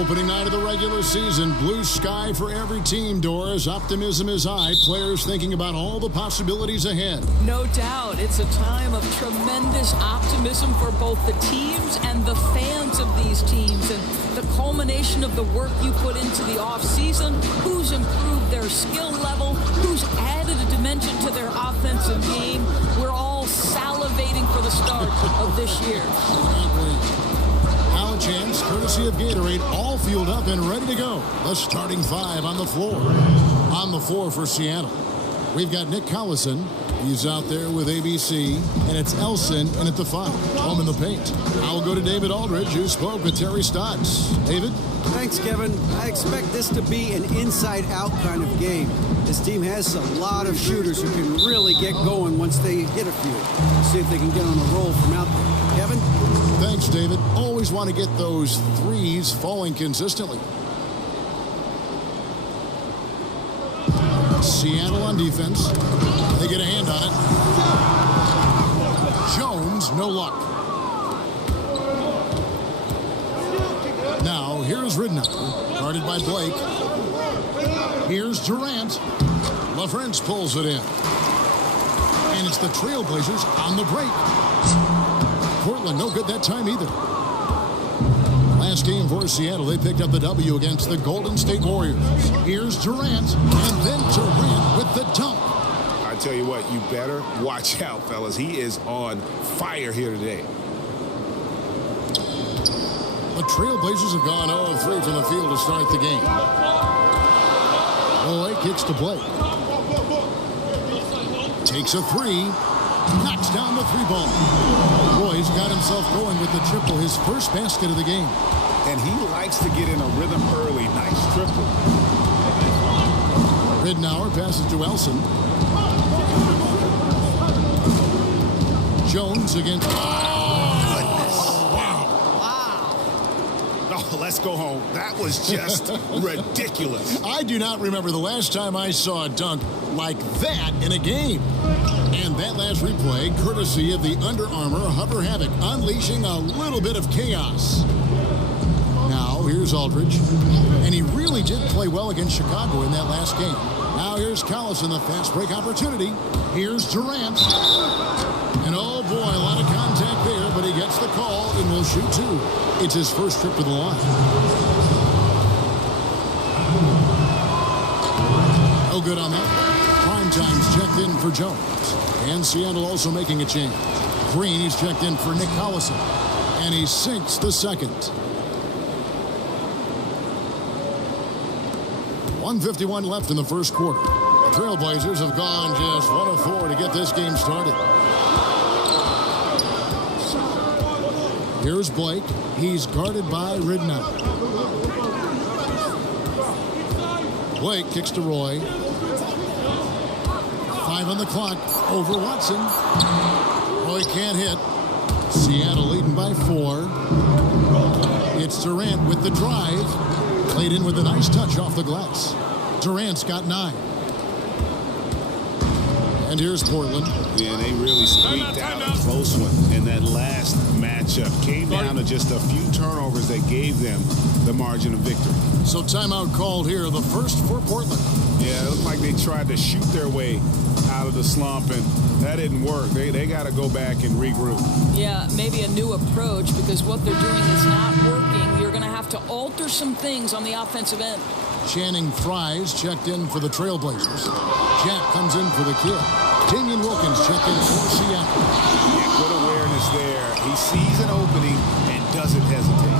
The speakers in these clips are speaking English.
Opening night of the regular season, blue sky for every team, Doris. Optimism is high. Players thinking about all the possibilities ahead. No doubt. It's a time of tremendous optimism for both the teams and the fans of these teams. And the culmination of the work you put into the offseason, who's improved their skill level, who's added a dimension to their offensive game. We're all salivating for the start of this year. Now a chance, courtesy of Gatorade, all fueled up and ready to go. The starting five on the floor. On the floor for Seattle, we've got Nick Collison. He's out there with ABC, and it's Elson in at the 5. Home in the paint. I'll go to David Aldridge, who spoke with Terry Stotts. David? Thanks, Kevin. I expect this to be an inside-out kind of game. This team has a lot of shooters who can really get going once they hit a few. See if they can get on a roll from out there. Kevin? Thanks, David. Always want to get those threes falling consistently. Seattle on defense. They get a hand on it. Jones, no luck. Now, here's Ridnour, guarded by Blake. Here's Durant. LaFrance pulls it in. And it's the Trailblazers on the break. Portland, no good that time either. Last game for Seattle, they picked up the W against the Golden State Warriors. Here's Durant, and then Durant with the dunk. I tell you what, you better watch out, fellas. He is on fire here today. The Trailblazers have gone 0-3 from the field to start the game. Roay kicks to Blake. Takes a three. Knocks down the three ball. Roy's got himself going with the triple, his first basket of the game. And he likes to get in a rhythm early. Nice triple. Ridnour passes to Elson. Jones against... Oh, goodness. Wow. Oh, let's go home. That was just ridiculous. I do not remember the last time I saw a dunk like that in a game. And that last replay, courtesy of the Under Armour Hover Havoc, unleashing a little bit of chaos. Now, here's Aldridge. And he really did play well against Chicago in that last game. Now, here's Collison, the fast break opportunity. Here's Durant. And oh boy, a lot of contact there, but he gets the call and will shoot two. It's his first trip to the line. No good on that. Prime time's checked in for Jones. And Seattle also making a change. Green, he's checked in for Nick Collison. And he sinks the second. 1:51 left in the first quarter. The Trailblazers have gone just 1 of 4 to get this game started. Here's Blake. He's guarded by Ridnour. Blake kicks to Roy. 5 on the clock. Over Watson. Roy can't hit. Seattle leading by 4. It's Durant with the drive. Played in with a nice touch off the glass. Durant's got 9. And here's Portland. Yeah, they really squeaked out a close one in that last matchup. Came down to just a few turnovers that gave them the margin of victory. So timeout called here, the first for Portland. Yeah, it looked like they tried to shoot their way out of the slump, and that didn't work. They got to go back and regroup. Yeah, maybe a new approach, because what they're doing is not working. You're going to have to alter some things on the offensive end. Channing Fries checked in for the Trailblazers. Jack comes in for the kid. Damian Wilkins checked in for Seattle. Yeah, good awareness there. He sees an opening and doesn't hesitate.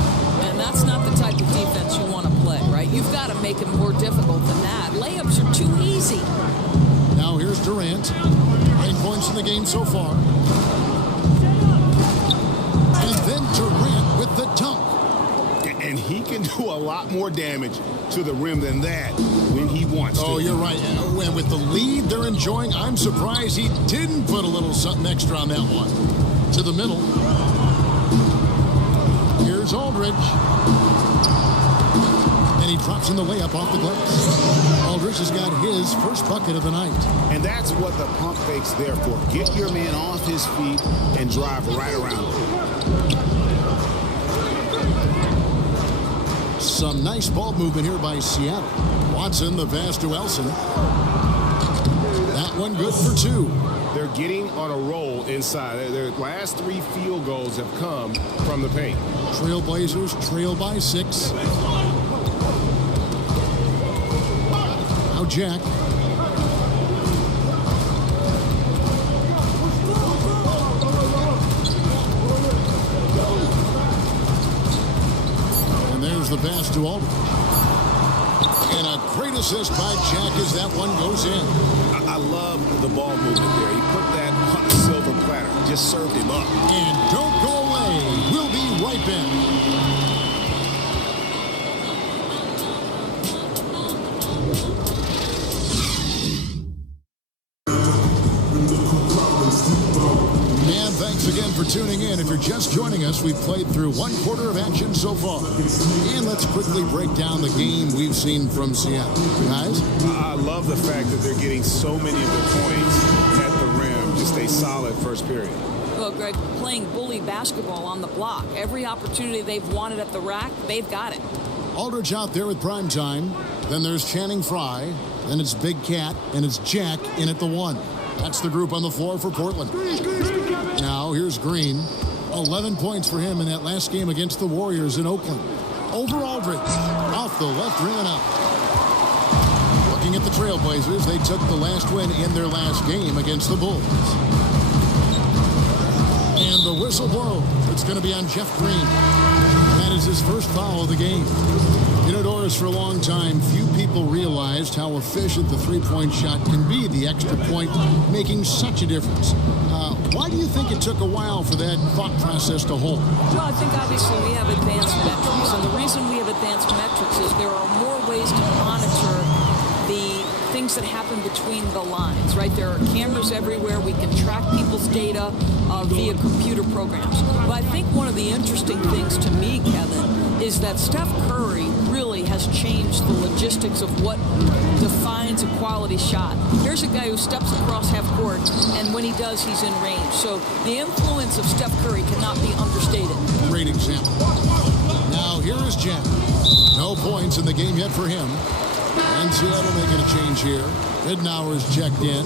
And that's not the type of defense you want to play, right? You've got to make it more difficult than that. Layups are too easy. Now here's Durant. 9 points in the game so far. And then Durant with the dunk. And he can do a lot more damage to the rim than that when he wants to. Oh, you're right. And with the lead they're enjoying, I'm surprised he didn't put a little something extra on that one. To the middle. Here's Aldridge. And he drops in the layup off the glass. Aldridge has got his first bucket of the night. And that's what the pump fake's there for. Get your man off his feet and drive right around him. Some nice ball movement here by Seattle. Watson, the pass to Elson. That one good for 2. They're getting on a roll inside. Their last 3 field goals have come from the paint. Trailblazers trail by 6. Now Jack. And there's the pass to Aldridge. And a great assist by Jack as that one goes in. I love the ball movement there. He put that on a silver platter. Just served him up. And don't go away. We'll be right back. And thanks again for tuning in. If you're just joining us, we've played through 1 quarter of action so far. And let's quickly break down the game we've seen from Seattle. Guys? I love the fact that they're getting so many of their points at the rim. Just a solid first period. Well, Greg, playing bully basketball on the block. Every opportunity they've wanted at the rack, they've got it. Aldridge out there with prime time. Then there's Channing Frye. Then it's Big Cat. And it's Jack in at the 1. That's the group on the floor for Portland. Now, here's Green. 11 points for him in that last game against the Warriors in Oakland. Over Aldridge. Off the left rim and out. Looking at the Trailblazers, they took the last win in their last game against the Bulls. And the whistle blows. It's going to be on Jeff Green. That is his first foul of the game. You know, Doris, for a long time, few people realized how efficient the three-point shot can be, the extra point making such a difference. Why do you think it took a while for that thought process to hold? Well, I think obviously we have advanced metrics, and the reason we have advanced metrics is there are more ways to monitor the things that happen between the lines, right? There are cameras everywhere. We can track people's data via computer programs. But I think one of the interesting things to me, Kevin, is that Steph Curry really has changed the logistics of what defines a quality shot. Here's a guy who steps across half court, and when he does, he's in range. So the influence of Steph Curry cannot be understated. Great example. Now here is Jack. No points in the game yet for him. And Seattle making a change here. Ridnour's checked in.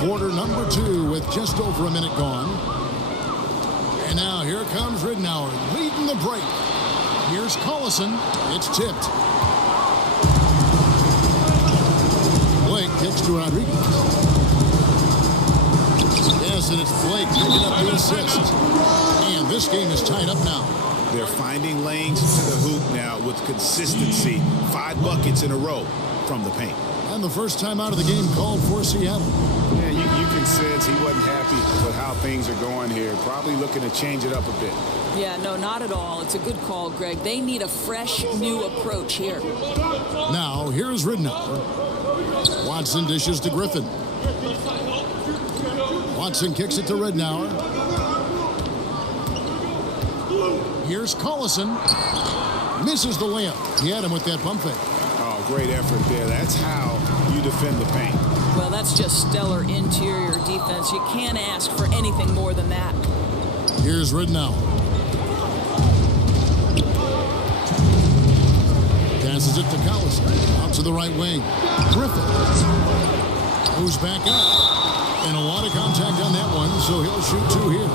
Quarter number 2 with just over a minute gone. And now here comes Ridnour leading the break. Here's Collison. It's tipped. Blake kicks to Rodriguez. Yes, and it's Blake picking up the assist. And this game is tied up now. They're finding lanes to the hoop now with consistency. 5 buckets in a row from the paint. And the first time out of the game called for Seattle. Yeah, you can sense he wasn't happy with how things are going here. Probably looking to change it up a bit. Yeah, no, not at all. It's a good call, Greg. They need a fresh, new approach here. Now, here's Ridnour. Watson dishes to Griffin. Watson kicks it to Ridnour. Here's Collison. Misses the layup. He had him with that pump fake. Oh, great effort there. That's how you defend the paint. Well, that's just stellar interior defense. You can't ask for anything more than that. Here's Ridnour. Passes it to Collison. Out to the right wing. Griffin. Moves back up. And a lot of contact on that one, so he'll shoot 2 here.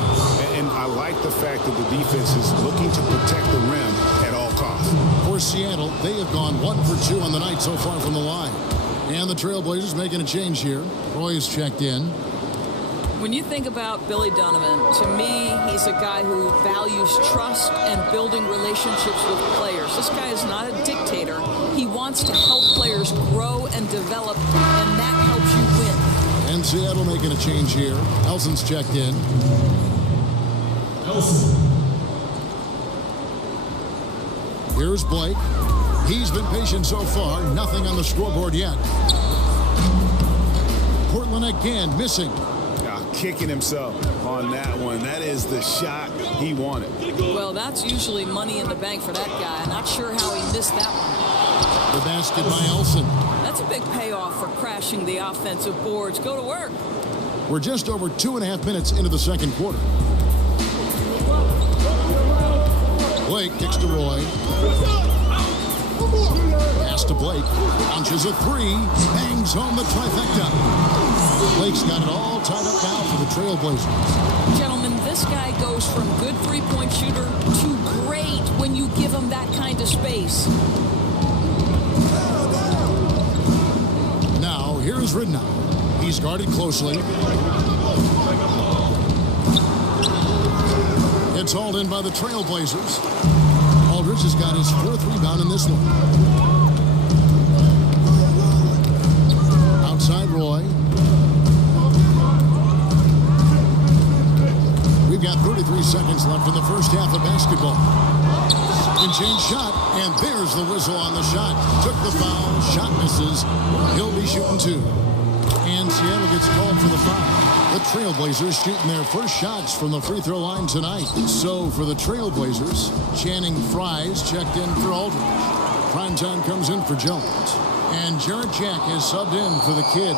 And I like the fact that the defense is looking to protect the rim at all costs. For Seattle, they have gone 1 for 2 on the night so far from the line. And the Trailblazers making a change here. Roy's checked in. When you think about Billy Donovan, to me, he's a guy who values trust and building relationships with players. This guy is not a dictator. He wants to help players grow and develop, and that helps you win. And Seattle making a change here. Elson's checked in. Here's Blake. He's been patient so far. Nothing on the scoreboard yet. Portland again missing. Kicking himself on that one. That is the shot he wanted. Well, that's usually money in the bank for that guy. I'm not sure how he missed that one. The basket by Elson. That's a big payoff for crashing the offensive boards. Go to work. We're just over 2.5 minutes into the second quarter. Blake kicks to Roy. Pass to Blake. Launches a three. Bangs home the trifecta. Blake's got it all tied up now for the Trailblazers. Gentlemen, this guy goes from good three-point shooter to great when you give him that kind of space. Now, here's Ridnow. He's guarded closely. It's hauled in by the Trailblazers. Aldridge has got his 4th rebound in this one. Outside Roy. We've got 33 seconds left in the first half of basketball. Second chance shot, and there's the whistle on the shot. Took the foul, shot misses. He'll be shooting 2. And Seattle gets called for the foul. The Trailblazers shooting their first shots from the free throw line tonight. So for the Trailblazers, Channing Frye's checked in for Aldridge. Primetime comes in for Jones. And Jarrett Jack has subbed in for the kid.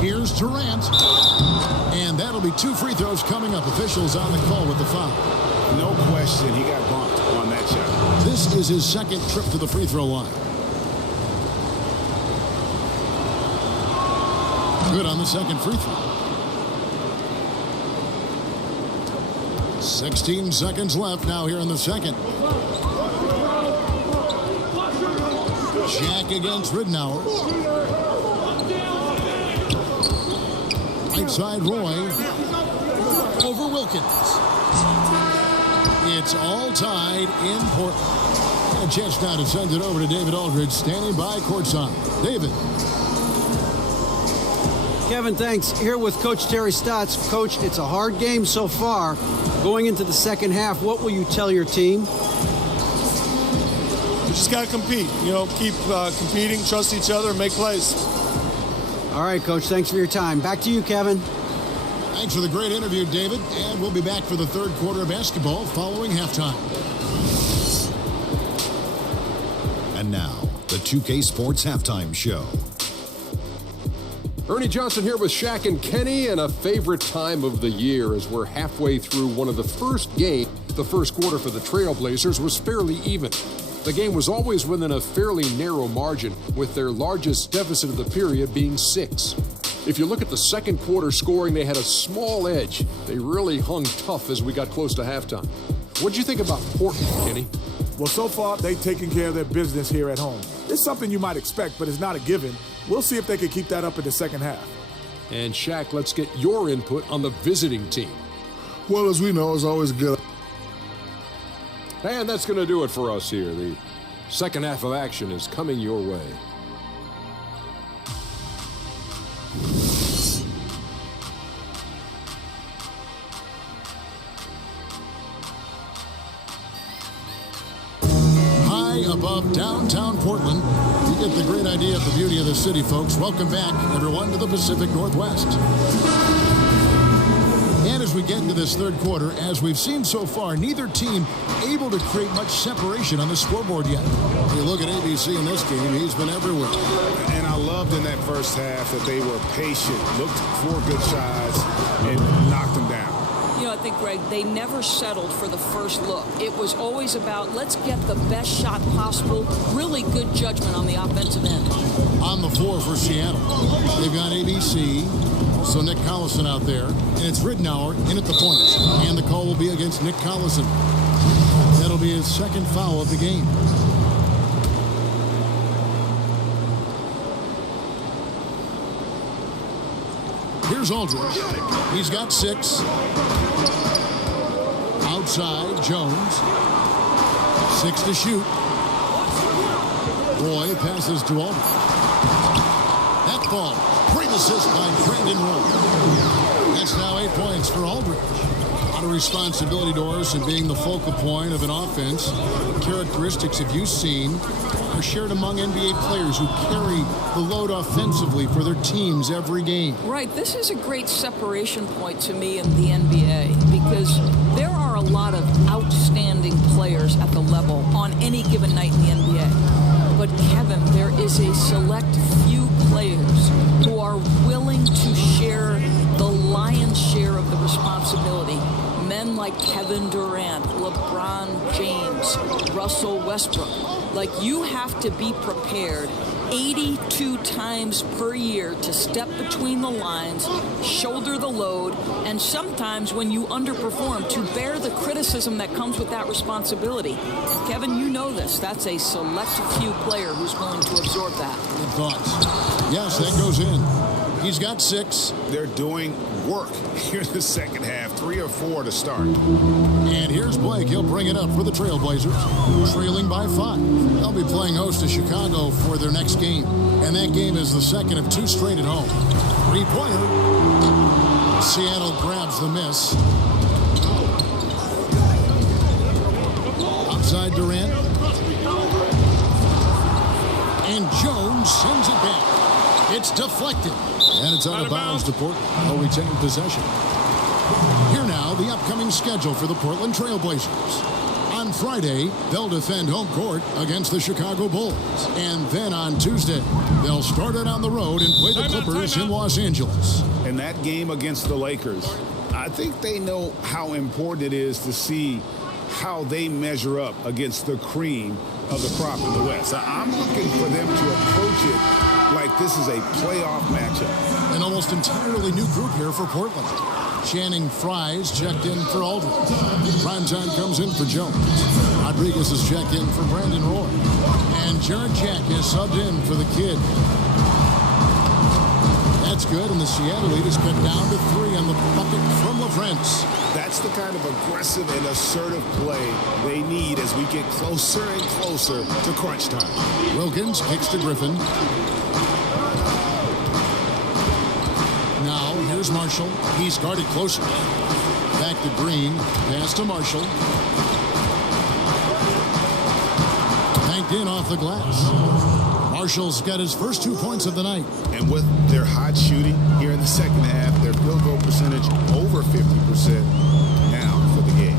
Here's Durant. And that'll be 2 free throws coming up. Officials on the call with the foul. No question, he got bumped on that shot. This is his 2nd trip to the free throw line. Good on the 2nd free throw. 16 seconds left now here in the 2nd. Jack against Ridnour. Right side Roy. Over Wilkins. It's all tied in Portland. A chance now to send it over to David Aldridge, standing by courtside. David. Kevin, thanks. Here with Coach Terry Stotts. Coach, it's a hard game so far. Going into the second half, what will you tell your team? We just got to compete. Keep competing, trust each other, and make plays. All right, Coach. Thanks for your time. Back to you, Kevin. Thanks for the great interview, David. And we'll be back for the 3rd quarter of basketball following halftime. And now, the 2K Sports Halftime Show. Ernie Johnson here with Shaq and Kenny, and a favorite time of the year as we're halfway through one of the first games. The first quarter for the Trailblazers was fairly even. The game was always within a fairly narrow margin, with their largest deficit of the period being 6. If you look at the second quarter scoring, they had a small edge. They really hung tough as we got close to halftime. What did you think about Portland, Kenny? Well, so far, they've taken care of their business here at home. It's something you might expect, but it's not a given. We'll see if they can keep that up in the second half. And Shaq, let's get your input on the visiting team. Well, as we know, it's always good. And that's going to do it for us here. The second half of action is coming your way. Above downtown Portland, you get the great idea of the beauty of the city, folks. Welcome back, everyone, to the Pacific Northwest. And as we get into this 3rd quarter, as we've seen so far, neither team able to create much separation on the scoreboard yet. If you look at ABC in this game, he's been everywhere. And I loved in that first half that they were patient, looked for good shots, and knocked them down. I think, Greg, they never settled for the first look. It was always about, let's get the best shot possible. Really good judgment on the offensive end. On the floor for Seattle, they've got ABC, so Nick Collison out there, and it's Ridnour in at the point. And the call will be against Nick Collison. That'll be his 2nd foul of the game. Here's Aldridge. He's got 6. Outside, Jones. 6 to shoot. Roy passes to Aldridge. That ball. Great assist by Brandon Roy. That's now 8 points for Aldridge. A lot of responsibility, Doris, in being the focal point of an offense. What characteristics have you seen are shared among NBA players who carry the load offensively for their teams every game? Right. This is a great separation point to me in the NBA because there are a lot of outstanding players at the level on any given night in the NBA. But, Kevin, there is a select few players who are willing to share the lion's share of the responsibility. men like Kevin Durant, LeBron James, Russell Westbrook. Like, you have to be prepared 82 times per year to step between the lines, shoulder the load, and sometimes when you underperform, to bear the criticism that comes with that responsibility. And Kevin, you know this. That's a select few player who's willing to absorb that. Good thoughts. Yes, that goes in. He's got 6. They're doing work here in the second half. 3 or 4 to start. And here's Blake. He'll bring it up for the Trailblazers, trailing by 5. They'll be playing host to Chicago for their next game. And that game is the second of 2 straight at home. 3-pointer. Seattle grabs the miss. Outside Durant. And Jones sends it back. It's deflected. And it's out of bounds to Portland. They'll retain possession. Here now, the upcoming schedule for the Portland Trailblazers. On Friday, they'll defend home court against the Chicago Bulls. And then on Tuesday, they'll start it on the road and play the Clippers in Los Angeles. And that game against the Lakers, I think they know how important it is to see how they measure up against the cream of the crop in the West. I'm looking for them to approach it like this is a playoff matchup. An almost entirely new group here for Portland. Channing Frye's checked in for Aldridge. Primetime comes in for Jones. Rodriguez is checked in for Brandon Roy. And Jared Jack is subbed in for the kid. That's good, and the Seattle lead is cut down to 3 on the bucket from LaFrance. That's the kind of aggressive and assertive play they need as we get closer and closer to crunch time. Wilkins kicks to Griffin. Now, here's Marshall. He's guarded closer. Back to Green. Pass to Marshall. Banked in off the glass. Marshall's got his first 2 points of the night. And with their hot shooting here in the second half, their field goal percentage over 50% now for the game.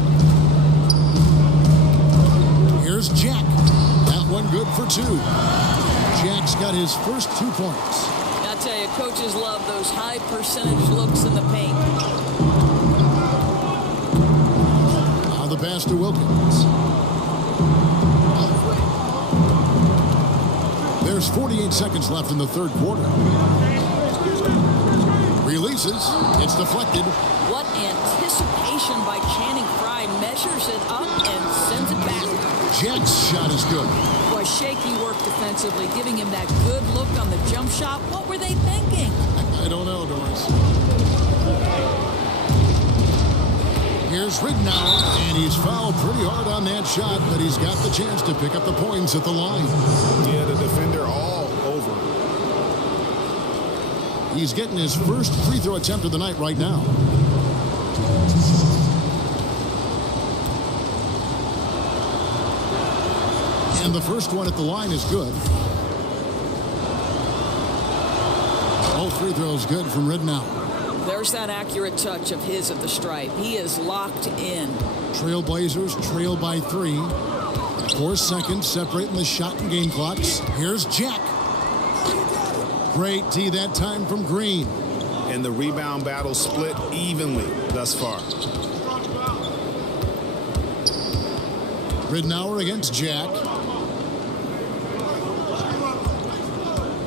Here's Jack. That one good for 2. Jack's got his first 2 points. I tell you, coaches love those high percentage looks in the paint. Now the pass to Wilkins. There's 48 seconds left in the third quarter. Releases. It's deflected. What anticipation by Channing Frye. Measures it up and sends it back. Jack's shot is good. Boy, shaky work defensively, giving him that good look on the jump shot. What were they thinking? I don't know, Doris. Here's Ridnour, and he's fouled pretty hard on that shot, but he's got the chance to pick up the points at the line. Yeah, the defender all over. He's getting his first free throw attempt of the night right now. And the first one at the line is good. All free throws good from Ridnour. There's that accurate touch of his at the stripe. He is locked in. Trailblazers trail by 3. 4 seconds separating the shot and game clocks. Here's Jack. Great D that time from Green. And the rebound battle split evenly thus far. Ridnour against Jack.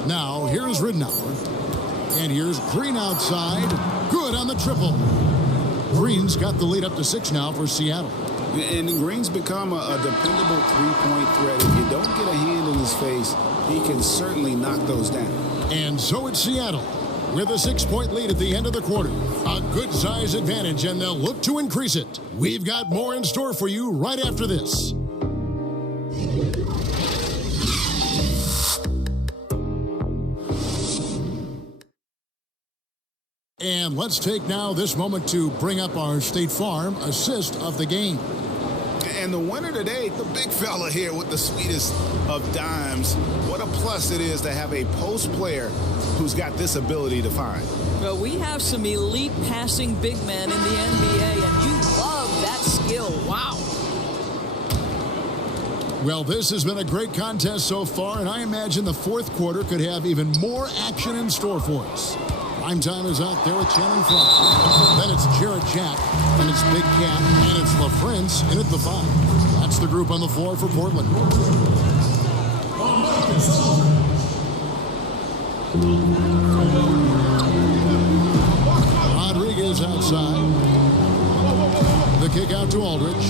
Now, here's Ridnour. And here's Green outside. Good on the triple. Green's got the lead up to 6 now for Seattle. And Green's become a dependable three-point threat. If you don't get a hand in his face, he can certainly knock those down. And so it's Seattle with a 6-point lead at the end of the quarter. A good size advantage, and they'll look to increase it. We've got more in store for you right after this. And let's take now this moment to bring up our State Farm assist of the game. And the winner today, the big fella here with the sweetest of dimes. What a plus it is to have a post player who's got this ability to find. Well, we have some elite passing big men in the NBA, and you love that skill. Wow. Well, this has been a great contest so far, and I imagine the fourth quarter could have even more action in store for us. Prime time is out there with Channing Frye. Then it's Jarrett Jack, and it's Big Cat, and it's LaFrance in at the 5. That's the group on the floor for Portland. Rodriguez outside. The kick out to Aldridge.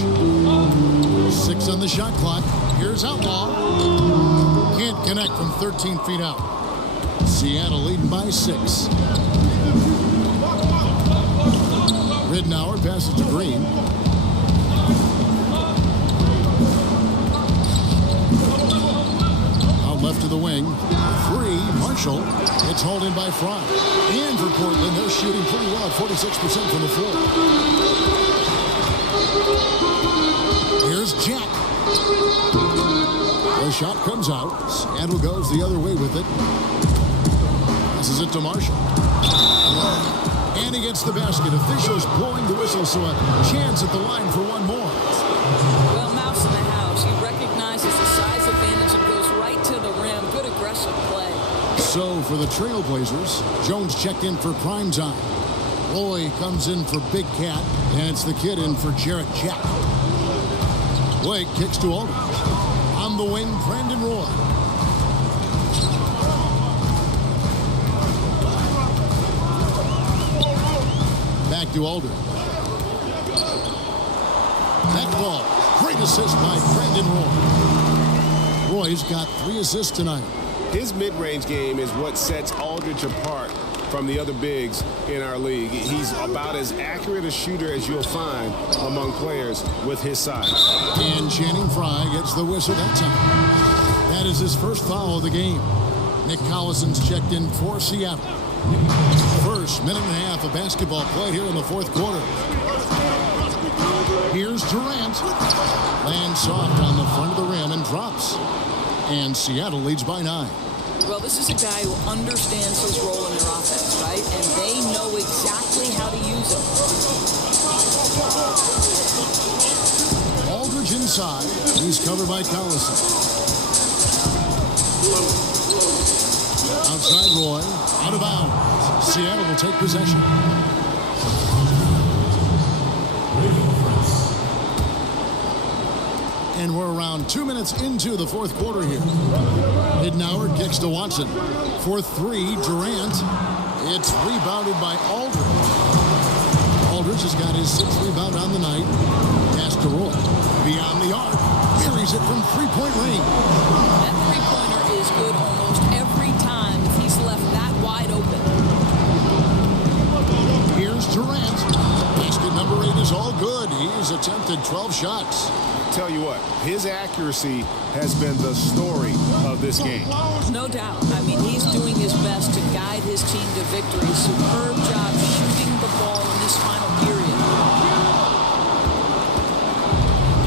6 on the shot clock. Here's Outlaw. Can't connect from 13 feet out. Seattle leading by 6. Ridnour passes to Green. Out left to the wing. 3, Marshall. It's holding by Frye. And for Portland, they're shooting pretty well, 46% from the floor. Here's Jack. The shot comes out. Seattle goes the other way with it. Passes it to Marshall. And he gets the basket. Officials blowing the whistle, so a chance at the line for one more. Well, Mouse in the house. He recognizes the size advantage and goes right to the rim. Good aggressive play. So for the Trailblazers, Jones checked in for prime time. Roy comes in for Big Cat, and it's the kid in for Jarrett Jack. Blake kicks to Aldridge. On the wing, Brandon Roy. Back to Aldridge. That ball. Great assist by Brandon Roy. Roy's got 3 assists tonight. His mid-range game is what sets Aldridge apart from the other bigs in our league. He's about as accurate a shooter as you'll find among players with his size. And Channing Frye gets the whistle that time. That is his first foul of the game. Nick Collison's checked in for Seattle. First minute and a half of basketball played here in the fourth quarter. Here's Durant. Lands soft on the front of the rim and drops. And Seattle leads by 9. Well, this is a guy who understands his role in their offense, right? And they know exactly how to use him. Aldridge inside. He's covered by Collison. Outside Roy. Out of bounds. Seattle will take possession. And we're around 2 minutes into the fourth quarter here. Ridnour kicks to Watson. For 3, Durant. It's rebounded by Aldridge. Aldridge has got his 6th rebound on the night. Pass to Roy. Beyond the arc. Buries it from three-point range. That three-pointer is good almost every time if he's left that wide open. Here's Durant. Basket number 8 is all good. He's attempted 12 shots. Tell you what, his accuracy has been the story of this game. No doubt. I mean, he's doing his best to guide his team to victory. Superb job shooting the ball in this final period.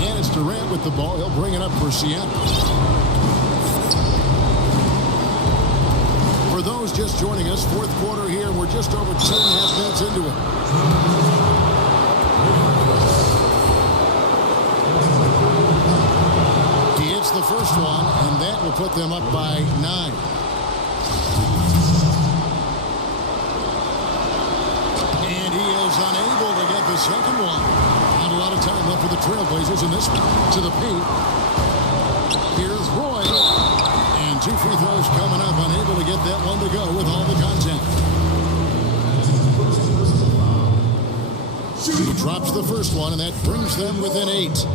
And it's Durant with the ball. He'll bring it up for Seattle. For those just joining us, fourth quarter here. We're just over 2.5 minutes into it. The first one, and that will put them up by 9. And he is unable to get the second one. Not a lot of time left for the Trailblazers in this one. To the paint. Here's Roy. And 2 free throws coming up. Unable to get that one to go with all the contact. He drops the first one, and that brings them within 8.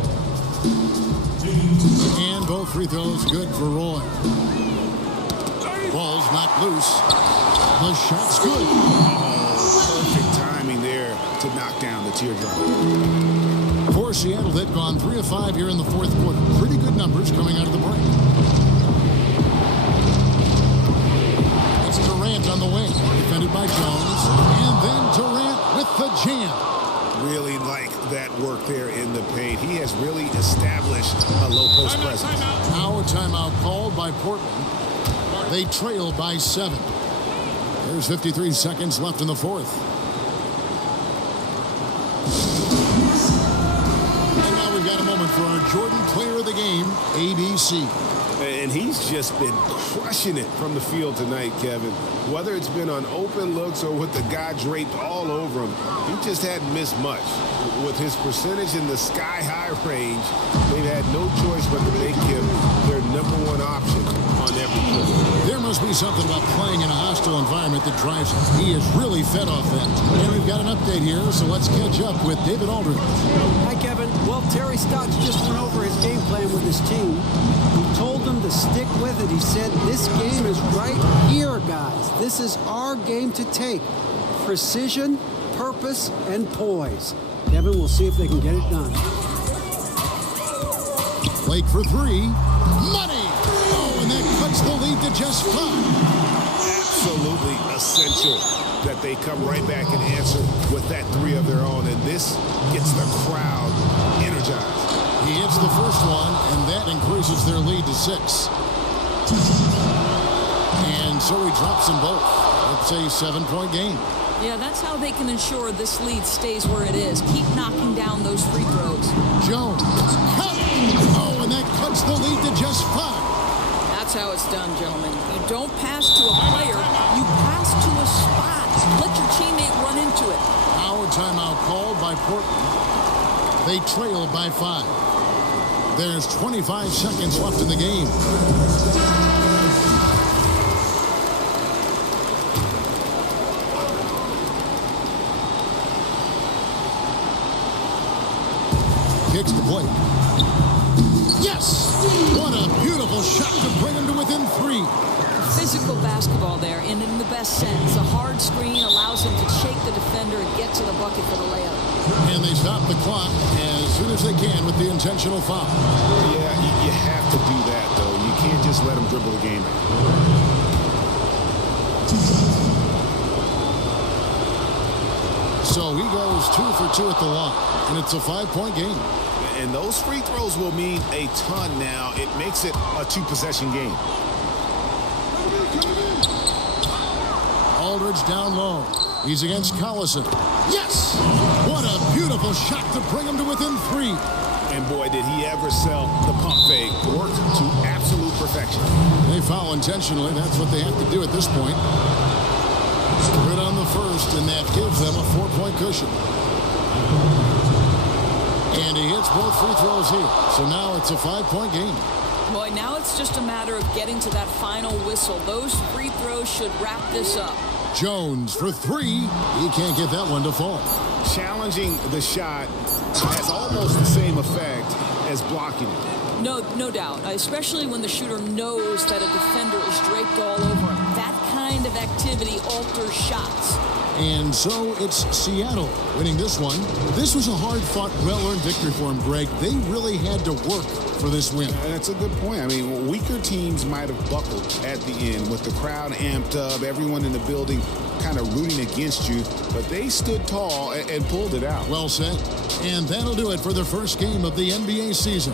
And both free throws good for Roy. Ball's knocked loose. The shot's good. Perfect timing there to knock down the teardrop. For Seattle, they've gone 3 of 5 here in the fourth quarter. Pretty good numbers coming out of the break. It's Durant on the wing. Defended by Jones. And then Durant with the jam. Really like that work there in the paint. He has really established a low post presence. Now a timeout called by Portland. They trail by 7. There's 53 seconds left in the fourth. And now we've got a moment for our Jordan Player of the Game, ABC. And he's just been crushing it from the field tonight, Kevin. Whether it's been on open looks or with the guy draped all over him, he just hadn't missed much. With his percentage in the sky-high range, they've had no choice but to make him their #1 option on every play. There must be something about playing in a hostile environment that drives him. He is really fed off that. And we've got an update here, so let's catch up with David Aldridge. Hi, Kevin. Well, Terry Stotts just went over his game plan with his team. He told them to stick with it. He said, this game is right here, guys. This is our game to take. Precision, purpose, and poise. Kevin, we'll see if they can get it done. Blake for three. Money! Oh, and that cuts the lead to just 5. Absolutely essential that they come right back and answer with that 3 of their own. And this gets the crowd energized. He hits the first one, and that increases their lead to 6. And so he drops them both. It's a 7-point game. Yeah, that's how they can ensure this lead stays where it is. Keep knocking down those free throws. Jones. Cut! Oh, and that cuts the lead to just 5. That's how it's done, gentlemen. You don't pass to a player. You pass to a spot. Let your teammate run into it. Our timeout called by Portland. They trail by 5. There's 25 seconds left in the game. Kicks to Blake. Yes! What a beautiful shot to bring him to within 3. Physical basketball there, and in the best sense. A hard screen allows him to shake the defender and get to the bucket for the layup. And they stop the clock as soon as they can with the intentional foul. Yeah, you have to do that, though. You can't just let him dribble the game. So he goes 2 for 2 at the line, and it's a 5-point game. And those free throws will mean a ton now. It makes it a 2-possession game. Aldridge down low. He's against Collison. Yes! What a beautiful shot to bring him to within 3. And boy, did he ever sell the pump fake. Worked to absolute perfection. They foul intentionally. That's what they have to do at this point. Good on the first, and that gives them a 4-point cushion. And he hits both free throws here. So now it's a 5-point game. Boy, now it's just a matter of getting to that final whistle. Those free throws should wrap this up. Jones for 3. He can't get that one to fall. Challenging the shot has almost the same effect as blocking it. No doubt, especially when the shooter knows that a defender is draped all over him. That kind of activity alters shots. And so it's Seattle winning this one. This was a hard-fought, well-earned victory for them, Greg. They really had to work for this win. That's a good point. I mean, weaker teams might have buckled at the end with the crowd amped up, everyone in the building kind of rooting against you, but they stood tall and pulled it out. Well said. And that'll do it for the first game of the NBA season.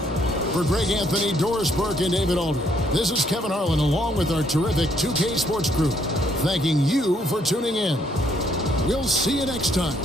For Greg Anthony, Doris Burke, and David Aldridge, this is Kevin Harlan along with our terrific 2K Sports crew, thanking you for tuning in. We'll see you next time.